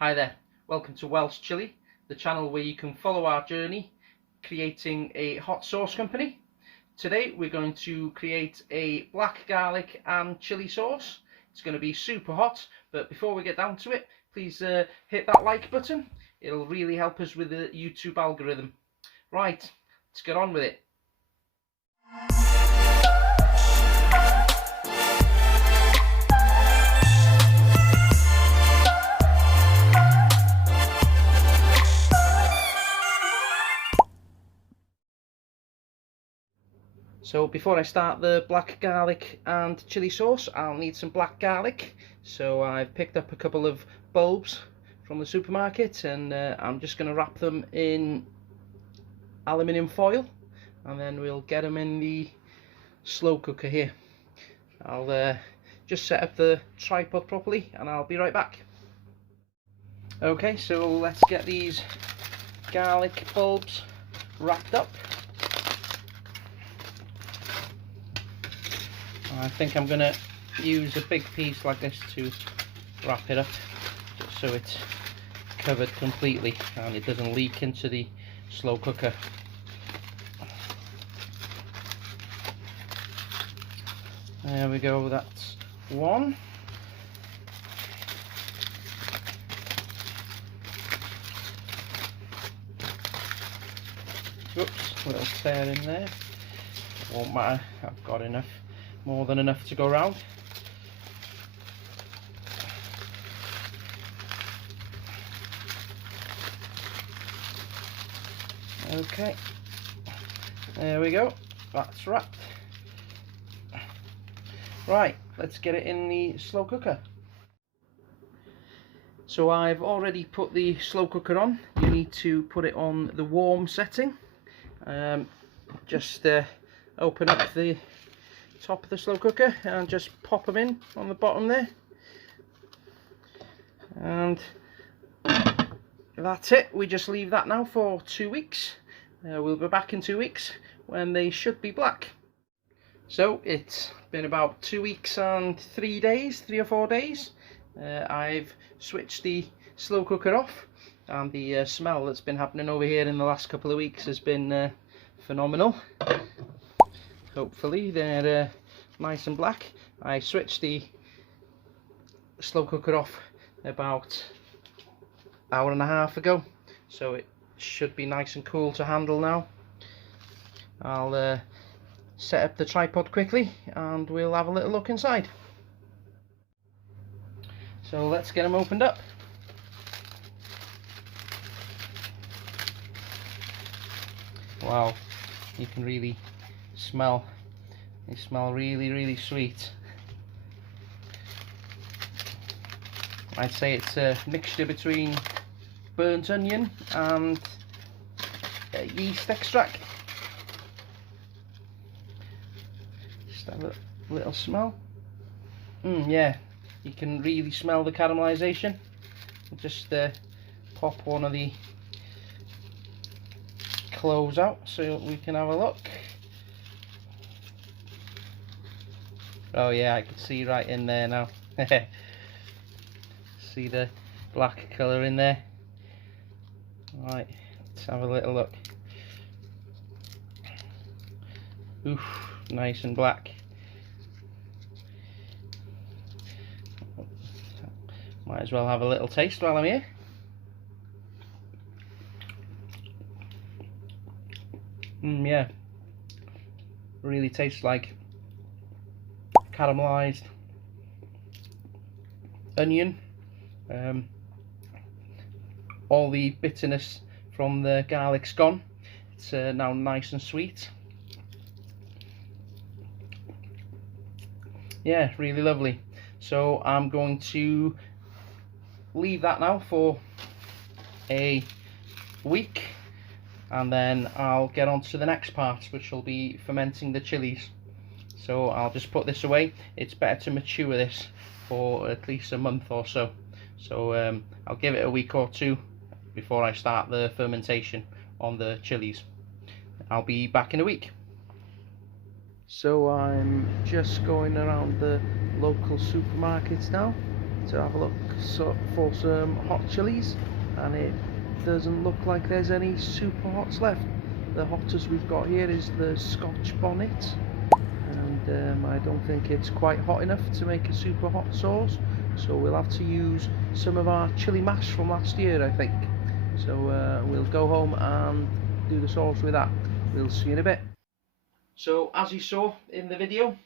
Hi there, welcome to Welsh Chili, the channel where you can follow our journey creating a hot sauce company. Today we're going to create a black garlic and chili sauce. It's going to be super hot, but before we get down to it, please hit that like button. It'll really help us with the YouTube algorithm. Right, let's get on with it. So before I start the black garlic and chili sauce, I'll need some black garlic. So I've picked up a couple of bulbs from the supermarket, and I'm just going to wrap them in aluminium foil, and then we'll get them in the slow cooker here. I'll just set up the tripod properly and I'll be right back. Okay, so let's get these garlic bulbs wrapped up. I think I'm going to use a big piece like this to wrap it up, just so it's covered completely and it doesn't leak into the slow cooker. There we go, that's one. Oops, little tear in there. Won't matter, I've got enough. More than enough to go round. Okay, there we go, that's wrapped. Right, let's get it in the slow cooker. So I've already put the slow cooker on. You need to put it on the warm setting. Just open up the top of the slow cooker and just pop them in on the bottom there, and that's it. We just leave that now for 2 weeks. We'll be back in 2 weeks when they should be black. So it's been about 2 weeks and 3 days, 3 or 4 days. I've switched the slow cooker off, and the smell that's been happening over here in the last couple of weeks has been phenomenal. Hopefully they're nice and black. I switched the slow cooker off about an hour and a half ago, so it should be nice and cool to handle now. I'll set up the tripod quickly and we'll have a little look inside. So let's get them opened up. Wow, you can really smell. They smell really sweet. I'd say it's a mixture between burnt onion and yeast extract. Just have a little smell. Yeah, you can really smell the caramelization. Just pop one of the cloves out so we can have a look. Oh yeah, I can see right in there now. See the black colour in there. Right, let's have a little look. Oof, nice and black. Might as well have a little taste while I'm here. Yeah, really tastes like caramelized onion. All the bitterness from the garlic's gone. It's now nice and sweet. Yeah, really lovely. So I'm going to leave that now for a week, and then I'll get on to the next part, which will be fermenting the chilies. So I'll just put this away. It's better to mature this for at least a month or so. So I'll give it a week or two before I start the fermentation on the chilies. I'll be back in a week. So I'm just going around the local supermarkets now to have a look, for some hot chilies, and it doesn't look like there's any super hots left. The hottest we've got here is the Scotch bonnet, and I don't think it's quite hot enough to make a super hot sauce, so we'll have to use some of our chili mash from last year, I think. So we'll go home and do the sauce with that. We'll see you in a bit. So as you saw in the video,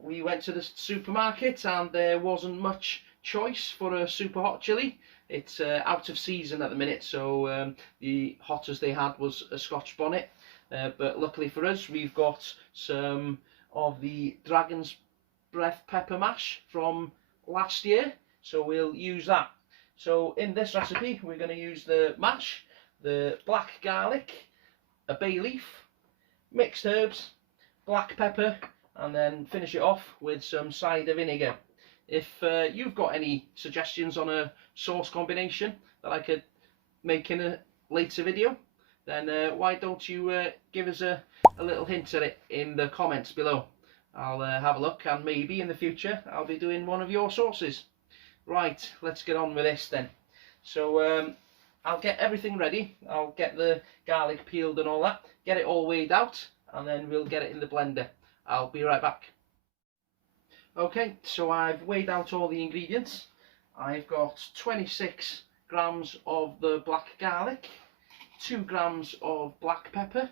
we went to the supermarket and there wasn't much choice for a super hot chili. It's out of season at the minute, so the hottest they had was a Scotch bonnet, but luckily for us we've got some of the Dragon's Breath pepper mash from last year, so we'll use that. So in this recipe we're going to use the mash, the black garlic, a bay leaf, mixed herbs, black pepper, and then finish it off with some cider vinegar. If you've got any suggestions on a sauce combination that I could make in a later video, then why don't you give us a little hint at it in the comments below. I'll have a look, and maybe in the future I'll be doing one of your sauces. Right, let's get on with this then. So I'll get everything ready. I'll get the garlic peeled and all that, get it all weighed out, and then we'll get it in the blender. I'll be right back. Okay, so I've weighed out all the ingredients. I've got 26 grams of the black garlic, 2 grams of black pepper,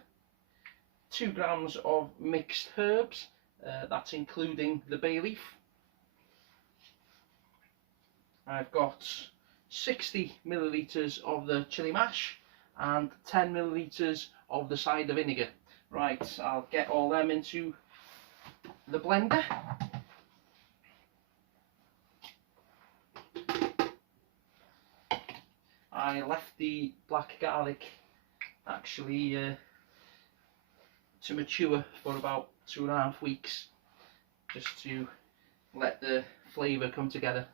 2 grams of mixed herbs, that's including the bay leaf. I've got 60 millilitres of the chili mash and 10 millilitres of the cider vinegar. Right, I'll get all them into the blender. I left the black garlic actually to mature for about 2.5 weeks, just to let the flavour come together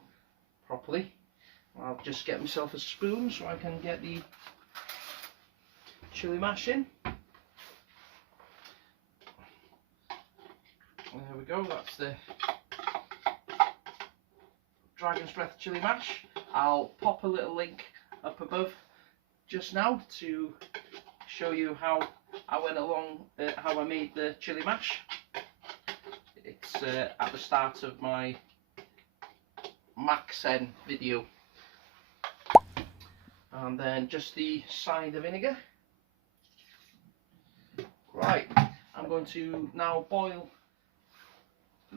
properly. I'll just get myself a spoon so I can get the chili mash in. There we go, that's the Dragon's Breath chili mash. I'll pop a little link up above just now to show you how I went along, how I made the chili mash. It's at the start of my Maxen video. And then just the cider vinegar. Right, I'm going to now boil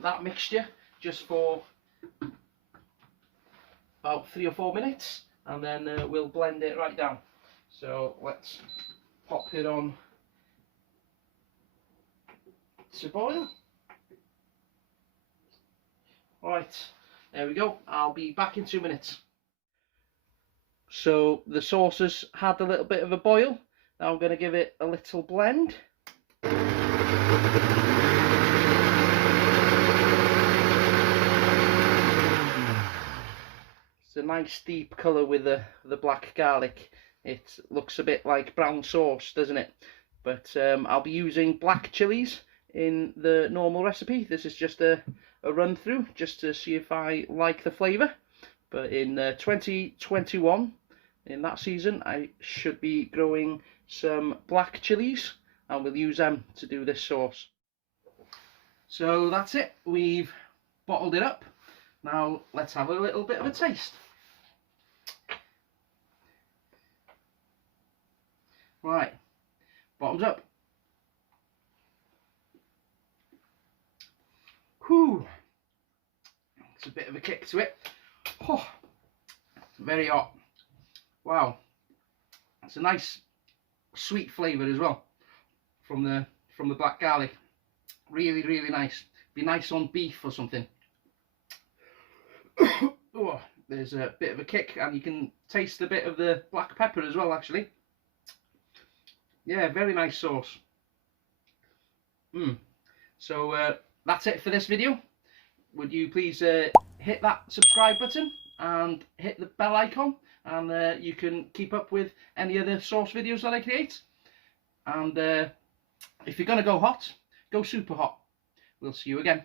that mixture just for about 3 or 4 minutes, and then we'll blend it right down. So let's pop it on to boil. Right, there we go. I'll be back in 2 minutes. So the sauce has had a little bit of a boil. Now I'm going to give it a little blend. It's a nice deep colour with the black garlic. It looks a bit like brown sauce, doesn't it? But I'll be using black chilies in the normal recipe. This is just a run through just to see if I like the flavour. But in 2021, in that season, I should be growing some black chilies, and we'll use them to do this sauce. So that's it, we've bottled it up. Now let's have a little bit of a taste. Right, bottoms up. Whew, it's a bit of a kick to it. Oh, very hot. Wow, it's a nice sweet flavour as well from the black garlic. Really, really nice. Be nice on beef or something. Oh, there's a bit of a kick, and you can taste a bit of the black pepper as well, actually. Yeah, very nice sauce. So that's it for this video. Would you please hit that subscribe button and hit the bell icon, and you can keep up with any other sauce videos that I create. And if you're going to go hot, go super hot. We'll see you again.